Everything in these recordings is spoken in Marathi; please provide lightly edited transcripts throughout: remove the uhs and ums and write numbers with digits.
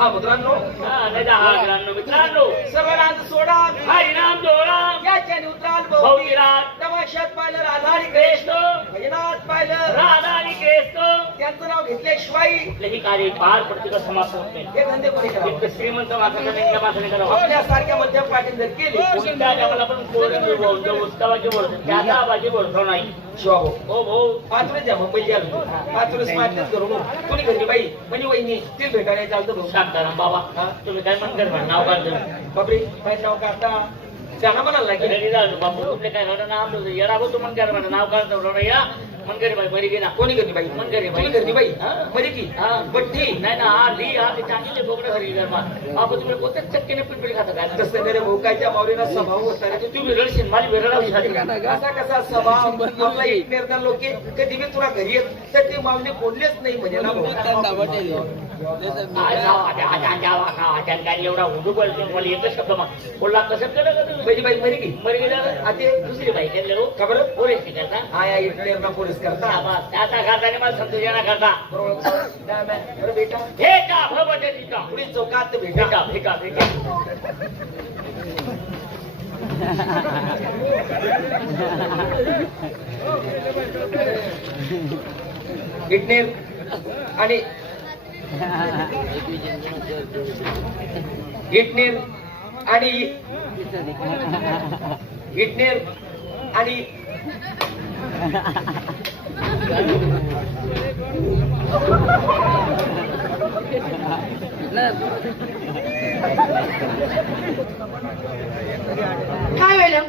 हा मित्रांनो, मित्रांनो सर्वांना सोडा हरिनाम जोडा याच्याने उतराल भोवतीरात तमाशात पाहिलं राधा आणि कृष्ण, भजनात पाहिलं राधा आणि कृष्ण त्यांचं नाव घेतल्याशिवाय कुठलेही कार्य पार पडते का समाप्त होत नाही. हे धंदे कोणी करावे? इतकं श्रीमंत माणसाचं नाही, त्या माणसाने करावं. आपल्यासारख्या मध्यम पाटील जर केले कोणत्या देवाला पण उत्सवाची बोलतो त्याचा आबाजी बोलतो नाही. शिवा भाऊ, हो भाऊ पाचवेच द्या मग पहिली आलो पाचवेच मारतेच करू कोणी घरी बाई म्हणजे वहिनी ते भेटायला चालतं भाऊ. शांताराम बाबा तुम्ही काय म्हणतात नाव काढलं बापरे काय नाव काढता त्यांना म्हणाल ना की घरी झालो बापू तुमले काय म्हणा नाव येडा भाऊ तू मन कर म्हणा नाव काढतो या मन करे बाई मरी गेला कोणी घरी बाई मन करे कोणी बाई घरी बाई मरी की बट्टी नाही ना आली आधी चांगले बोकडे घरी बापू तुम्ही कोणत्याच चक्कीने पिटपिट खाता काय तसं नाही रे भाऊ काय त्या माऊलीला स्वभाव होता रे. तू विरळशील माझी विरळावी झाली असा कसा स्वभाव आपला एक निर्धार लोक कधी मी तुला घरी येत तर ते माऊली बोललेच नाही म्हणजे ना भाऊ. एवढा उडू बोलतो मला येतं शब्द मग बोलला कसं केलं का तुम्ही पहिली बाई मरी की मरी गेल्यावर आता दुसरी बाई केले रो का बरं पोलीस करता हा या इथले पोलीस करता त्याचा करता मला समजू येणार करता बरोबर बेटा हे का भगवते तिका पुढे चौकात भेटा भेटा भेटा भेटा इटनेर आणि इटनेर आणि इटनेर आणि काय व्हायला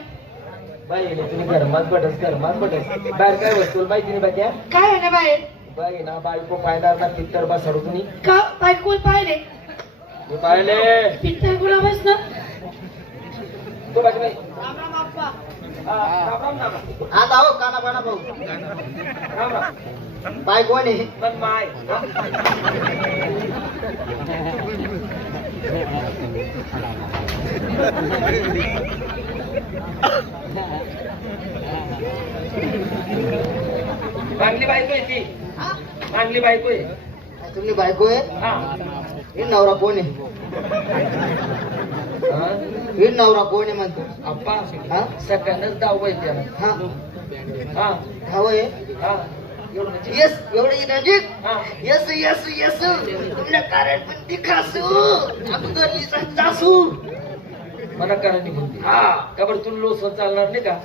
बाई तुम्ही घरमात बटस बाहेर काय वस्तू माहिती नाही बाक्या काय व्हायला बाहेर बाई ना बायको पायदार ना पित्तर बा सडू तुम्ही का बायकोल पाहिले मी पाहिले पित्तर गुलाबच ना तो बाकी नाही आता हो काना पाना भाऊ बाय कोण आहे पण माय चांगली बायको आहे ती चांगली बायको आहे तुम्ही बायको आहे हा हे नवरा कोण आहे हे नवरा कोण आहे म्हणतो अप्पा हा सगळ्यांनाच दाव आहे त्याला हा हा हवं आहे हा एवढं म्हणजे येस एवढी नजीक हा येस येस येस तुमच्या कारण पण दिखासू अगोदरलीचा सासू मला कारण निघून हा का बरं तुला लोसवर चालणार नाही का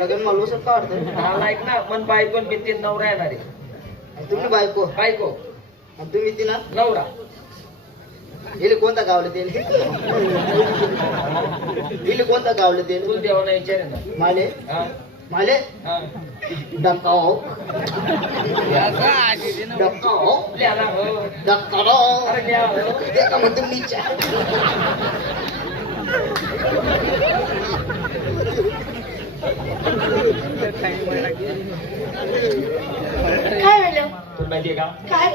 लग्न मला असं का वाटतं मला ऐक ना मन बायको बिनते नवरा येणार आहे तुम्ही बायको बायको आणि तुम्ही तिला नवरा हिला कोणता गावलं ते हिला कोणता गावलं ते तुला देवाना विचारे ना माले हा माले हा डकाओ डकाओ लिहाला हो डकाओ अरे लिहा हो ते का म्हणतो मीच्या काय व्हायला तुला माहितीये का काय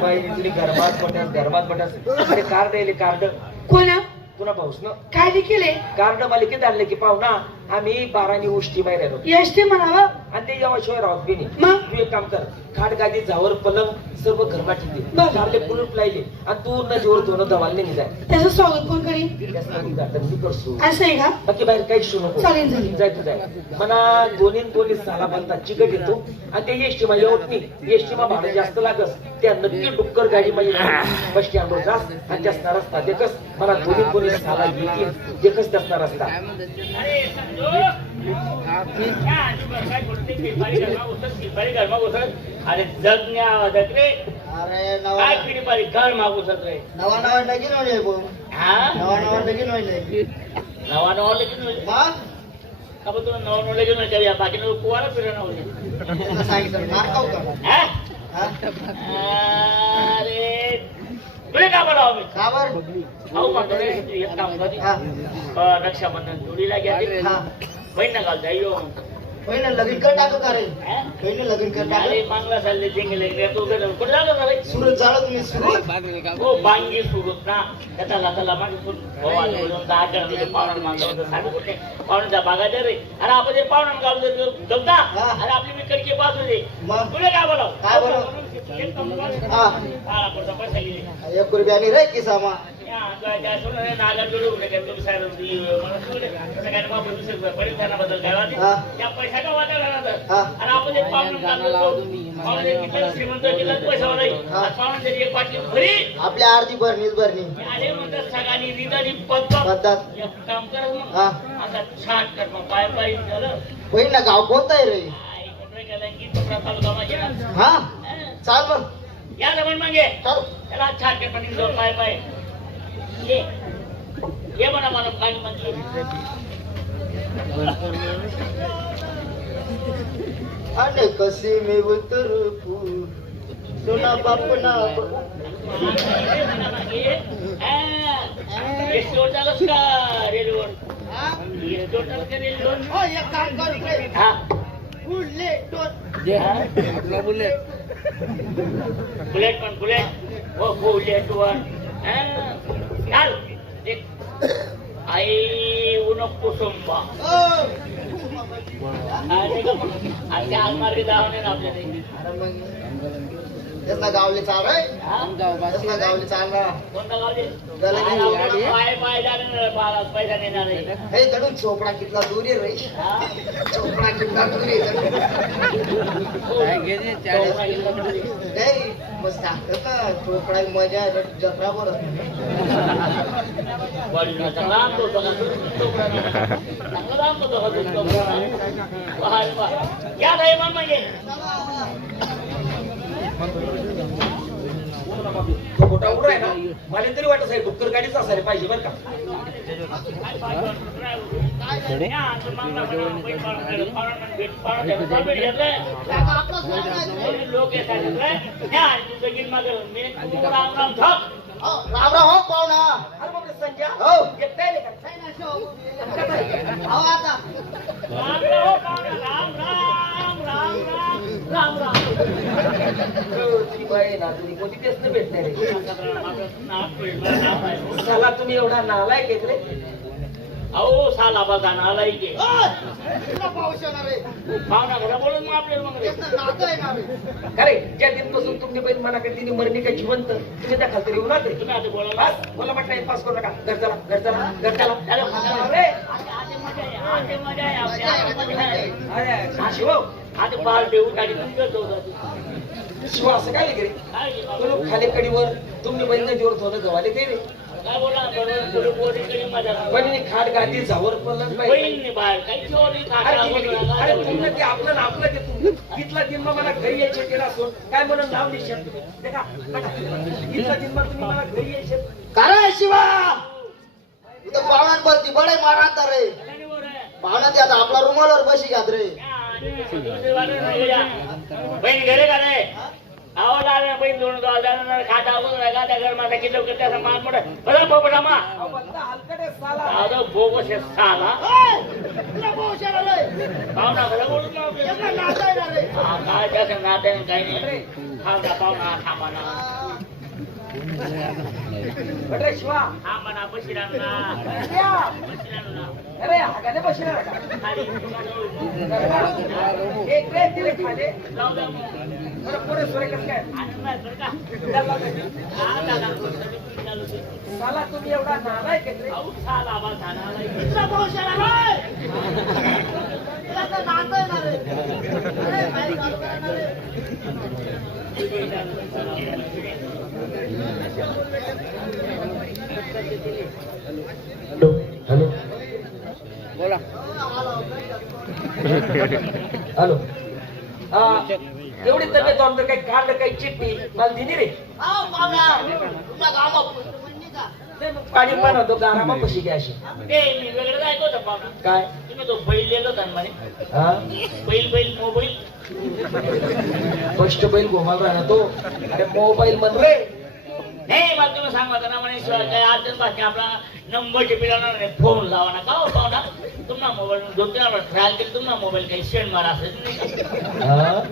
बाई तुझी घरमात पटास अरे कार्ड येले कार्ड कोणा तुला पाऊस ना काय केले कार्ड मालिकेत आणले की पाहुणा आम्ही 12 उष्टी बाहेर आलो यष्टी म्हणावं आणि ते याशिवाय राहत बी नाही मग तू एक काम कर खाट गादी झावर पलंग सर्व घरमा ठेवते बरं. चारले कुलूप लायले आणि तू न जोर दोन दवाल नाही जाय त्याचं स्वागत कोण करीन मी करतो असं आहे का बाकी बाहेर काही शो नको चालेल, चालेल. जाय तू जाय मला दोन्ही साला बांधतात चिकट येतो आणि ते एसटी मा येत नाही एसटी मा भाडं जास्त लागस त्या नक्की डुक्कर गाडी मा बस स्टँडवर जास आणि त्यासना रस्ता देखस मला दोन्ही साला येतील देखस त्यासना रस्ता अरे समजो काय बोलते गरमा उसत अरे जगण्या जगरे अरे नवा काय किती पारी घर मागू रे नवा नवा लगीन होईल भाऊ हा नवा नवा लगीन होईल नवा नवा लगीन होईल मग का बरं तुला नवा नवा लगीन होईल त्या बाकी कुवारा फिरणं होईल तुला सांगितलं मारकाव का हा? हा? अरे तुला का बोलावं मी का बरं भाऊ म्हणतो रे एक काम कर हा रक्षाबंधन जोडीला घ्या हा बहीण नका जाईयो पहिलं लगीन कर टाकू का रे पहिलं लगीन कर अरे टाकू मांगला चालले जिंकले तू कुठे जातो का रे सुरत झालं तुम्ही सुरत हो बांगी सुरत ना त्याचा लाताला मागे दहा दिवस पाहुणे मागलं होतं साडे कुठे पाहुण्याचा बागायचा रे अरे आपण ते पाहुण्या गाव जमता हा. अरे आपली मी कडकी पास होते मग तुला काय बोलाव काय बोलावं? एक काम कर. हा बाळा पुढचा पैसा गेले. 1 रुपयानी रे किसामा या त्या सोडून नागा जोडू नका तुम्ही साहेब मला सोडले सगळ्यांना वापरून दुसरे रुपये पडेल त्यांना बदल हा. द्यावा त्या पैशाचा वाटा राहणार हा. आणि आपण एक पाहुणे काढतो पाहुणे किती श्रीमंत केला पैसा नाही हा. पाहुणे जरी एक बाटली भरी आपल्या अर्धी भरणीच भरणी आले म्हणतात सगळ्यांनी रिदानी पद्धत पद्धत एक काम कर मग हा आता छान कर मग पाय पाय झालं होईल ना गाव कोणतं आहे रे आई कोणत्या केला की तुकडा तालुका माझे ना हा चाल मग या जमण मागे चाल त्याला छान कर पण जाऊ पाय पाय ये म्हणा मला पाणी म्हणजे आणि कशी मी उतरू सोना बापना झालंस का रेल्वेवर झालं का रेल्वेवर एक काम कर रे हा बुलेट बुलेट पण बुलेट हो बुलेट वर चाल एक आई उन कुसुंबा मार्गे जावं नाही ना आपल्याला त्याचा गावले चाल रे त्याचा गावले चाल ना कोणता गावले गाडी पाय पाय जाणार बाळा पैसा नेणार नाही हे जणू चोपडा कितला दूर आहे रे चोपडा कितला दूर आहे मस्त का चोपडा मजा जत्रा बरं चांगला या नाही मन म्हणजे तो मोठा उडा आहे ना मला तरी वाटत आहे डुक्कर गाडीच असायला पाहिजे बरं का. लोक राम राम हो पाहुणा अरे बापरे संजय हो एकटा आहे का? हो आता तुझी बाई ना तुम्ही कोणती तेच न भेटणार रे. साला तुम्ही एवढा नालायक आहेत रे. अहो साला बघा ना आलाय की पाऊस येणार रे पाहुणा घरा बोलून मग आपल्याला मग रे. नातं येणार रे खरे ज्या दिनपासून तुमची बहीण मनाकडे तिने मरणी का जिवंत तुम्ही त्या खालती येऊ ना रे. तुम्ही आता बोला बस मला म्हटलं एक पास करू नका घर चला घर चला घर चला रे. अरे शिव आता बाल देऊ गाडी तुमचं शिव असं काय रे तुला खाली कडीवर तुम्ही बहीण नदीवर थोडं गवाले ते रे काय बोला बरोबर पोरीकडे माझ्या पण खाट गाठी झावर पडलं पाहिजे. बहीण बाहेर काही चोरी अरे तुमनं ते आपलं ना आपलं ते तुमचं तिथला दिन मला घरी यायचे ते सोड काय म्हणून नाव निशान देखा तिथला दिन तुम्ही मला घरी यायचे काय शिवा इथं पाहुण्यात बसती बडे मारा रे पाहुण्यात आता आपला रुमालावर बशी घात रे बहीण घरे का रे आवाज आला बहीण दोन जाणार खाता वगैरे का त्या घर माझा किलो करते असं मान मोठा बघा बोबडा मा हलकट आहे साला. दादा बोबस साला पाहुणा घरा बोलून काय त्याचं नाते काही नाही खावडा पाहुणा थांबाना अरे शिवा थांबाना बशिरांना अरे हागाने बसणार का खाली एक रे दिले खाले जाऊ द्या मग. बरं पुढे सोरे कसं काय आनंद आहे बरं का? त्याला हा, दादा. चालू दे. साला तुम्ही एवढा नालायक आहेत रे. अहो, साला बा, साला आलाय. इथला पाऊस आला रे. इथला तर नातं येणार रे. अरे, बाई, चालू करा ना रे. हॅलो बोला हॅलो एवढी तब्येत ऑन काही काढलं काही चिठ्ठी मला दिली रे पाणी पण होतो गारामा कशी घ्या अशी ते मी वेगळं ऐकलं होतं पाहुणा. काय तुम्ही तो बैल लिहिलं होता ना म्हणे. हा बैल मोबाईल फर्स्ट बैल घुमाल राहिला तो अरे मोबाईल म्हण रे नाही मला तुम्ही सांगा ना म्हणे शिवाय काय अडचण बाकी आपला नंबर टिपिला फोन लावा ना का हो पाहुणा तुम्हाला मोबाईल 2-3 वेळा ट्रायल केली तुम्हाला मोबाईल काही शेण मारा असेल तुम्हाला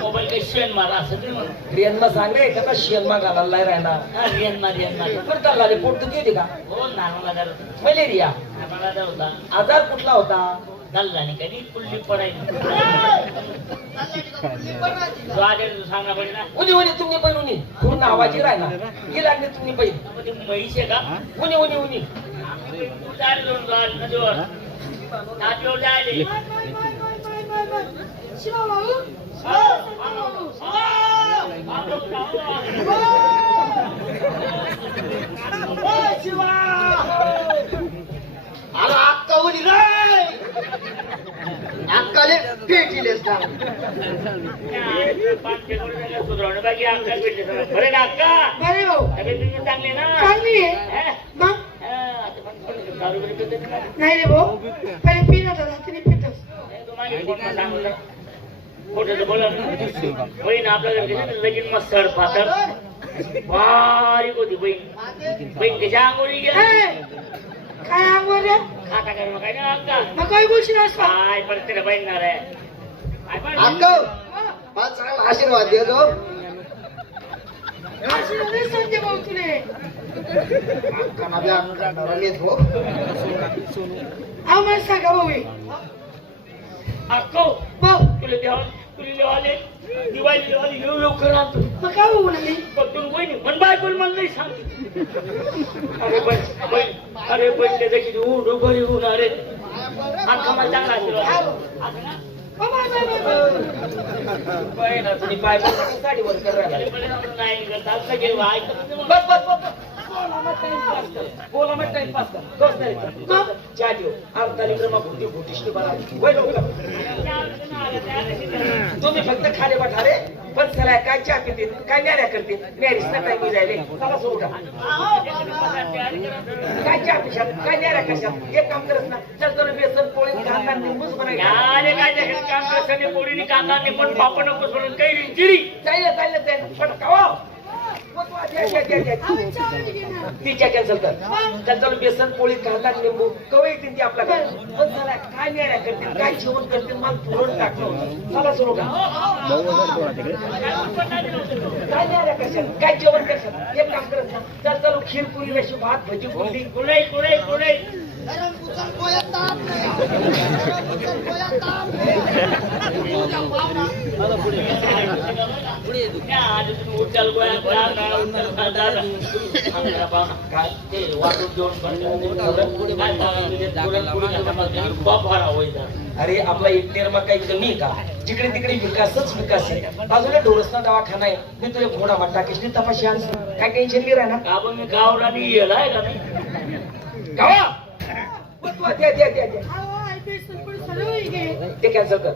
मोबाईल काही शेण मारा असेल तुम्ही म्हणून रियनमा सांग रे कसा शियनमा घालायला राहणार रियन पण चालला रे पोट दुखी होती का हो नार्मल आजार मलेरिया आम्हाला आजार होता आजार कुठला होता दल्लाने काही कुल्ली पडायची तो आधी सांगणार पाहिजे ना उनी उनी तुम्ही पण उनी पूर्ण आवाज राहिला ही लागली तुम्ही पण मग ती म्हैस आहे का उनी उनी उनी जायला जाऊन जाल नदीवर नादीवर जायले शिवा भाऊ आला अक्का उली रे अक्काले पेटीलेस ना सुधारवणं बाकी अक्का भेटले बरे ना अक्का बरे भाऊ तब्येत तुझी चांगली ना चांगली आहे हा? मग हा, आता पण दारू बिरू पिते का? नाही रे भाऊ पहिले पित होता रात्री पितच नाही, तू मागे फोनवर सांगू ना. खोटं बोला बहीण आपल्या घरी लगीन मस्त सड पातळ बारीक होती बहीण त्याच्या आंघोळी गेला काय अंगवर रे खाता कर मग काय ना अक्का मग काय बोलशील असं काय परत तिला बहीणणार आहे काय पण? अक्का मला चांगला आशीर्वाद दे जो आशीर्वाद नाही सांगते भाऊ तुले अक्का माझ्या रंगेत हो आम्हाला सांगा भाऊ हे. अक्को भाऊ तुला देवाले दिवाळी दिवाळी घेऊ लवकर आणतो मग काय भाऊ म्हणाली बघून बहिणी पण बायकोल मला नाही सांगते अरे पण त्याची ऊन बरी ऊन अरे अख्खा मला चांगला आशीर्वाद असं ना? बाय बाय बाय बाय बहीण तुम्ही पाय साडीवर कर अरे पण नाही करत असं घे ऐकत नाही मग. बस बस बस बोला मग टाइमपास कर दोस्त नाही चहा ठेव अर्धा लिटर मग पुढे भुटीशी बरा वय लवकर तुम्ही फक्त खाले बठारे पण चला काय चहा पिते काय न्याऱ्या करते न्यारीच ना टाइम जायले चला सोडा काय चहा पिशात काय न्याऱ्या कशात एक काम करत ना चल चल बेसन पोळी कांदा निंबूच बनायला अरे काय त्याच्यात काम करताना पोळीने कांदा नाही पण पापड नको सोडून काही जिरी जायला पण कावा तिच्या कॅन्सल कर त्यांचा बेसन पोळी कांदा लिंबू कवा येतील ती आपल्याकडे पण चला काय न्याऱ्या करतील काय जेवण करतील मला पुरण टाकलं चला सुरू का काय न्याऱ्या कशात काय जेवण कशात एक काम करत ना चल चालू खीर पुरी अशी भात भजी पुरी कुडे कुडे कुडे गरम कुचल पोयात ताप गरम कुचल पोयात ताप उचल गोळ्या काय ते वाटून जेवण अरे आपला एक निर्मा काही कमी आहे का जिकडे तिकडे विकासच विकास आहे बाजूला डोरसना दवाखाना आहे मी तुला घोडा माट टाकेश तपाशी आज काय टेन्शन नाही राहणार आपण मी गावला नाही गेला आहे का नाही गावा द्या द्या द्या द्या ते कॅन्सल कर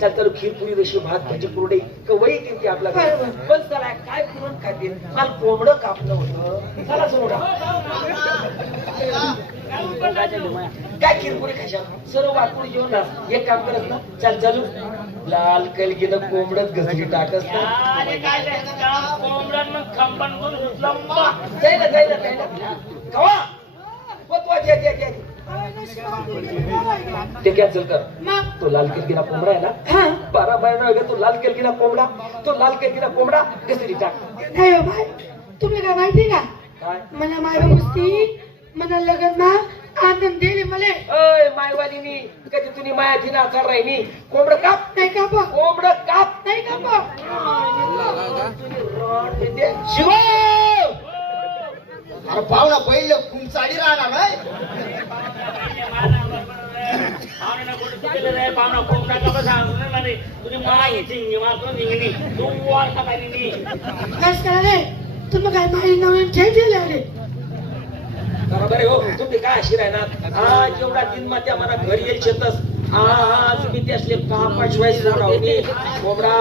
चल तर खीर पुरी रशी भात भाजी कुरडई कवई येते ती आपल्या पण चला काय पुरण खाते मला कोंबडं कापलं होतं चला सोडा काय खीरपुरी खाशा सर्व वाटपुरी जेवण राहा एक काम करत ना चल चालू लाल कलगीनं कोंबडत घसरी टाकस ना कोंबड्यान मग खंबन करून लंबा जायला कवा द्या द्या द्या ते कॅन्सल कर तो लाल केलगिरा कोंबडा आहे ना 12 महिना वगैरे तो लाल केलगिरा कोंबडा घसरी टाक नाही हो बाय तुम्ही काय माहिती का काय मला माय गोष्टी मला लग्न आनंद दिले मला अय मायवालीनी कधी तुम्ही मायाची नाचार राहिली कोंबड काप नाही का बा कोंबड काप नाही का बा शिवा अरे पाहुणा पहिले खूप साडी राहणार नाही पाहुणा कोंबडा का सांगून म्हणे तुझी माहिती मात्र निघली तू वार खाली बस करा रे तुम्ही काय माझी नवीन ठेव दिले अरे बरोबर हो तुम्ही काय अशी राहणार आज एवढा दिन मात्या मला घरी येईल शेतस आज मी ते असले 5-5 वेळेस कोंबडा